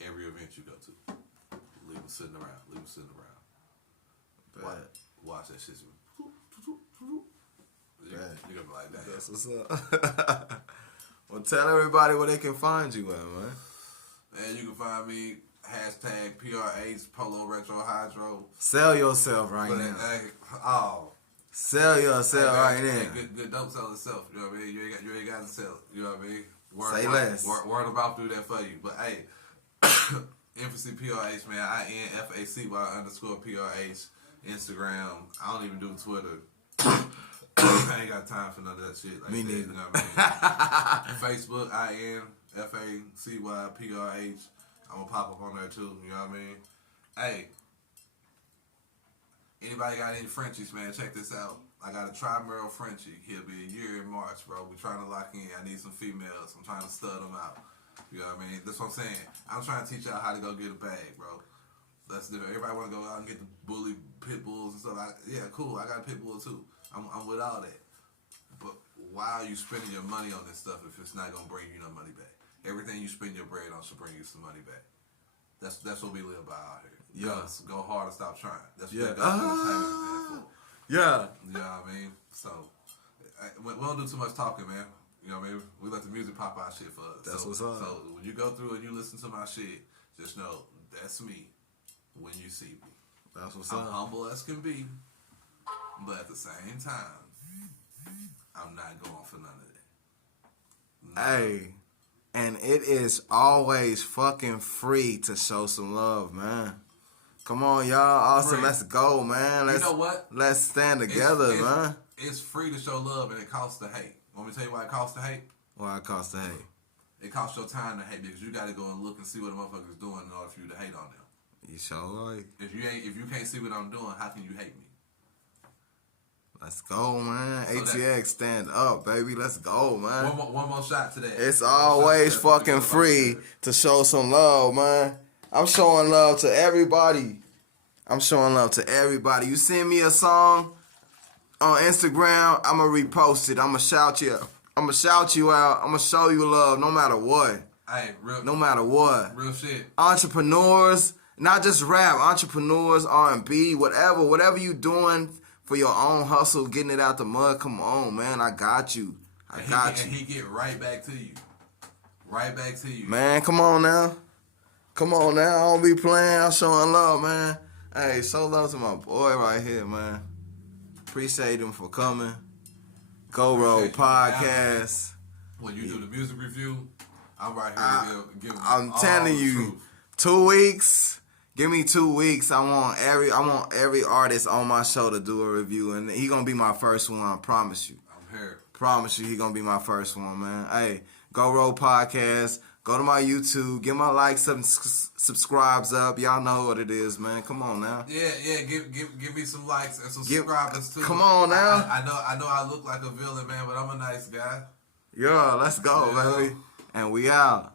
Every event you go to. Leave them sitting around. Watch that shit. You're gonna be like that. That's what's up. Well, tell everybody where they can find you at, man. And you can find me #PRH Polo Retro Hydro. Sell yourself right now. Sell yourself right now. Good dope sell itself. You know what I mean? You ain't got to sell it. You know what I mean? Say less. Word of mouth do that for you. But hey, Infancy PRH, man. INFACY_PRH. Instagram. I don't even do Twitter. I ain't got time for none of that shit. Like Me that, neither. You know what I mean? Facebook, INFACYPRH. I'm gonna pop up on there too. You know what I mean? Hey, anybody got any Frenchies, man? Check this out. I got a tri-mural Frenchie. He'll be a year in March, bro. We trying to lock in. I need some females. I'm trying to stud them out. You know what I mean? That's what I'm saying. I'm trying to teach y'all how to go get a bag, bro. That's different. Everybody want to go out and get the bully pit bulls and stuff. Yeah, cool. I got a pit bull too. I'm with all that. But why are you spending your money on this stuff if it's not gonna bring you no money back? Everything you spend your bread on should bring you some money back. That's what we live by out here. Yeah. Go hard or stop trying. That's what Yeah. entertainment is there for. Yeah. You know what I mean? So we don't do too much talking, man. You know what I mean? We let the music pop out shit for us. That's what's up. So when you go through and you listen to my shit, just know that's me when you see me. That's what's I'm up. humble as can be, but at the same time, I'm not going for none of that. Hey, and it is always fucking free to show some love, man. Come on, y'all. Austin, Free. let's go, man. Let's, You know what? Let's stand together, man. It's free to show love and it costs to hate. Want me to tell you why it costs to hate? Why it costs to hate? It costs your time to hate because you got to go and look and see what a motherfucker's doing in order for you to hate on them. You sure like? If you can't see what I'm doing, how can you hate me? Let's go, man. So ATX, stand up, baby. Let's go, man. One more shot to that. It's always fucking free to show some love, man. I'm showing love to everybody. I'm showing love to everybody. You send me a song on Instagram, I'ma repost it. I'ma shout you. I'ma shout you out. I'ma show you love no matter what. Hey, No matter what. real shit. Entrepreneurs, not just rap. Entrepreneurs, R&B, whatever you doing for your own hustle, getting it out the mud. Come on, man. I got you. I got you. And he get right back to you. Right back to you. Man, come on now. Come on now. I don't be playing. I'm showing love, man. Hey, show love to my boy right here, man. Appreciate him for coming. Go Road Appreciate you. Podcast. When you do the music review, I'm right here to give I'm all telling the you, truth. 2 weeks. Give me 2 weeks. I want every artist on my show to do a review, and he gonna be my first one. I promise you. I'm here. Promise you, he gonna be my first one, man. Hey, Go Road Podcast. Go to my YouTube. Get my likes up and subscribes up. Y'all know what it is, man. Come on now. Yeah. Give me some likes and some subscribers too. Come on now. I know I look like a villain, man, but I'm a nice guy. Yeah, let's go, Yeah. baby. And we out.